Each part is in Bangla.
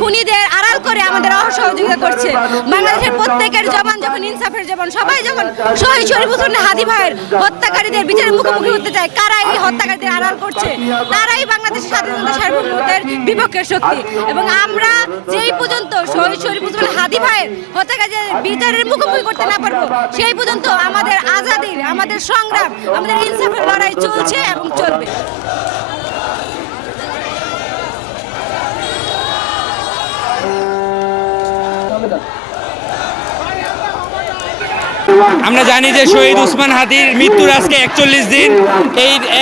খুনিদের আড়াল করে আমাদের সহযোগিতা করছে। বাংলাদেশের প্রত্যেকের জবান যখন ইনসাফের জবান, সবাই যখন শহীদ শরীফ ওসমান হাদি ভাইয়ের হত্যাকারীদের বিচারের মুখোমুখি হতে চায়, কারা এই হত্যাকারীদের আড়াল করছে, তারাই বাংলাদেশের স্বাধীনতা সার্বভৌমত্বের বিপক্ষের শক্তি। এবং আমরা যেই পর্যন্ত শহীদ শরীফ ওসমান হাদি ভাইয়ের হত্যাকারীদের বিচারের মুখোমুখি করতে না পারবো, সেই পর্যন্ত আমাদের আজাদির, আমাদের সংগ্রাম, আমাদের ইনসাফের লড়াই চলছে এবং চলবে। আমরা জানি যে শহীদ ওসমান হাদির মৃত্যুর আজকে 41 দিন,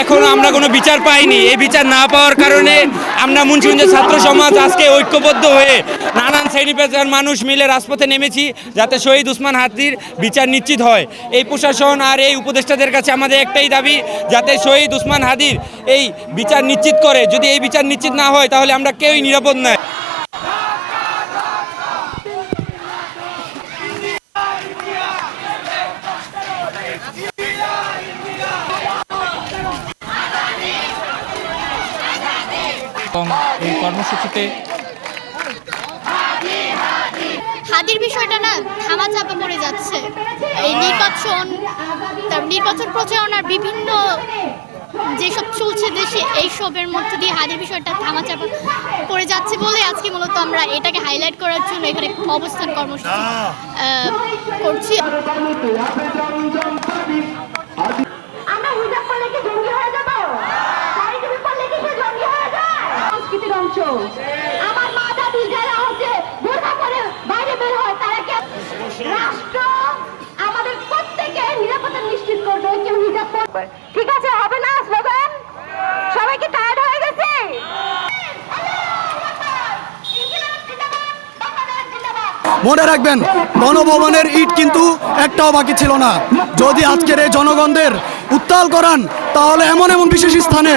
এখনো আমরা কোনো বিচার পাইনি। এই বিচার না পাওয়ার কারণে আমরা মুন্সিগঞ্জের ছাত্র সমাজ আজকে ঐক্যবদ্ধ হয়ে নানান শ্রেণী পেশার মানুষ মিলে রাজপথে নেমেছি, যাতে শহীদ ওসমান হাদির বিচার নিশ্চিত হয়। এই প্রশাসন আর এই উপদেষ্টাদের কাছে আমাদের একটাই দাবি, যাতে শহীদ ওসমান হাদির এই বিচার নিশ্চিত করে। যদি এই বিচার নিশ্চিত না হয় তাহলে আমরা কেউই নিরাপদ নয়। এই কর্মসূচিতে হাদির বিষয়টা না ধামাচাপা পড়ে যাচ্ছে। এই নির্বাচন প্রচারণার বিভিন্ন যেসব চলছে দেশে, এইসবের মধ্যে দিয়ে হাদির বিষয়টা ধামাচাপা পড়ে যাচ্ছে বলে আজকে মূলত আমরা এটাকে হাইলাইট করার জন্য এখানে অবস্থান কর্মসূচি করছি। আমার মা দাদি যারা হচ্ছে বোরকা পরে বাইরে বের হয়, তারা কি রাষ্ট্র আমাদের প্রত্যেকের নিরাপত্তা নিশ্চিত করবে? কেউ হিজাব পরবে, ঠিক আছে? হবে না স্লোগান? সবাই কি টায়ার্ড হয়ে গেছে? মনে রাখবেন, গণভবনের ইট কিন্তু একটাও বাকি ছিল না। যদি আজকের এই জনগণদের উত্তাল করান, তাহলে এমন এমন বিশেষ স্থানে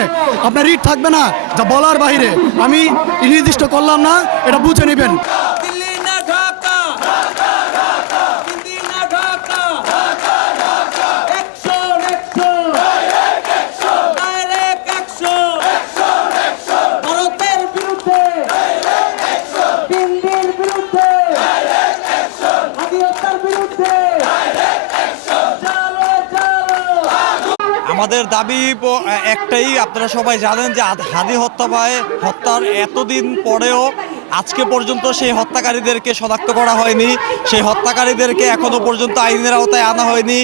আপনার ইট থাকবে না, যা বলার বাইরে। আমি নির্দিষ্ট করলাম না, এটা বুঝে নেবেন। আমাদের দাবি একটাই, আপনারা সবাই জানেন যে হাদি হত্যার এতদিন পরেও আজকে পর্যন্ত সেই হত্যাকারীদেরকে শনাক্ত করা হয়নি। সেই হত্যাকারীদেরকে এখনো পর্যন্ত আইনের আওতায় আনা হয়নি।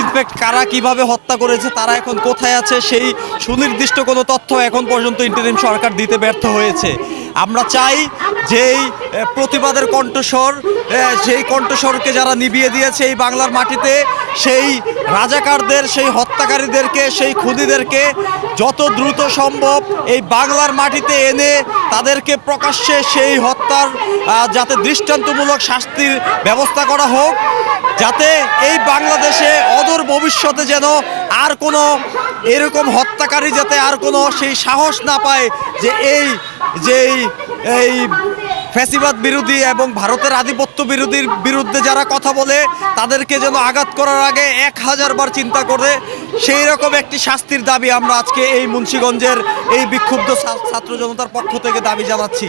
ইনফ্যাক্ট কারা কিভাবে হত্যা করেছে, তারা এখন কোথায় আছে, সেই সুনির্দিষ্ট কোনো তথ্য এখন পর্যন্ত ইন্টারিম সরকার দিতে ব্যর্থ হয়েছে। আমরা চাই যেই প্রতিবাদের কণ্ঠস্বর, সেই কণ্ঠস্বরকে যারা নিভিয়ে দিয়েছে এই বাংলার মাটিতে, সেই রাজাকারদের, সেই হত্যাকারীদেরকে, সেই খুনিদেরকে যত দ্রুত সম্ভব এই বাংলার মাটিতে এনে তাদেরকে প্রকাশ্যে সেই হত্যার যাতে দৃষ্টান্তমূলক শাস্তির ব্যবস্থা করা হোক, যাতে এই বাংলাদেশে অদূর ভবিষ্যতে যেন আর কোনো এরকম হত্যাকারী যাতে আর কোনো সেই সাহস না পায় যে এই ফ্যাসিবাদ বিরোধী এবং ভারতের আধিপত্য বিরুদ্ধে যারা কথা বলে, তাদেরকে যেন আঘাত করার আগে 1000 বার চিন্তা করে সেই রকম একটি শাস্তির দাবি আমরা আজকে এই মুন্সিগঞ্জের এই বিক্ষুব্ধ ছাত্র জনতার পক্ষ থেকে দাবি জানাচ্ছি।